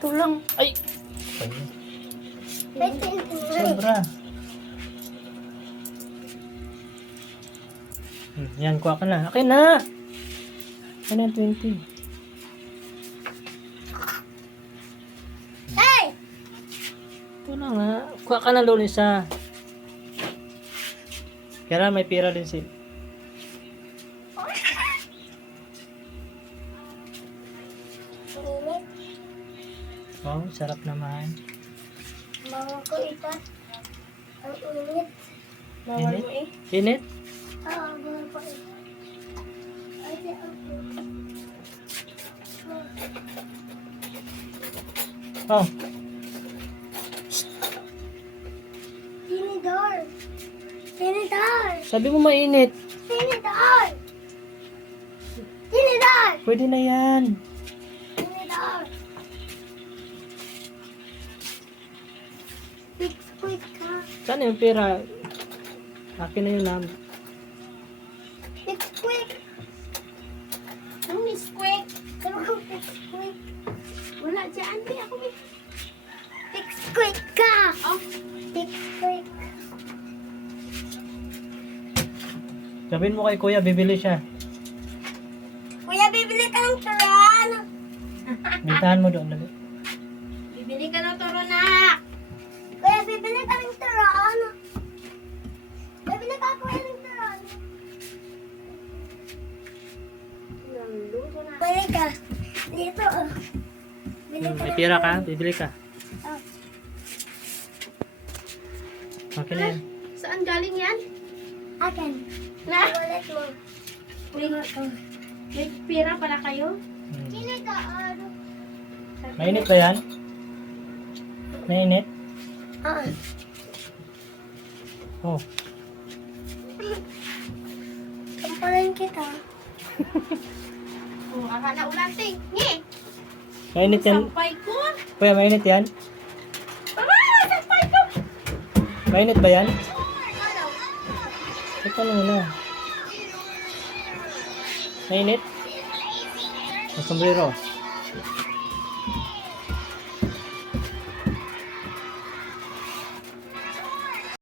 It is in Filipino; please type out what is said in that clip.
Ito lang. Ay! Sobra. Yan, kuha ka na. Akin na! Akin na, 20. Hey! Ito na nga. Kuha ka na doon isa. Kaya may pira din si... Init. Oh, sarap naman. Mga ko ito. Ang init. Bawal mo Init? Oo, mga ko ito. Ay, di ako. Oh, Tinidor. Tinidor. sabi mo mainit. Tinidor. Tinidor. Pwede na yan. Tinidor. Fix quick ka. Saan yung pira? Akin na yun namin. Fix quick. Ano is quick? Ano ko fix quick? Wala dyan. Di ako may... Fix quick ka. Oh. Fix quick. Sabihin mo kay kuya, bibili siya. Kuya, bibili ka ng turon. Bintahan mo doon. Dali. Bibili ka ng turon na. Kuya, bibili ka ng turon. Bibili ka kuya ng turon. Bili ka. Dito. Bili ka May ng pira ka, turon. bibili ka. Oh. Okay na yan. Saan galing yan? Akin. Na? Wallet mo. May pira pala kayo? Kini ka, ano? Mainit ba yan? Mainit? Ah. Oh. Kampalan kita. Oh, akala ulan ting. Nye! Mainit yan. Sampay ko! Kuya, mainit yan? Ah! Sampay ko! Mainit ba yan? Ito na muna. Mainit? Ang sombrero.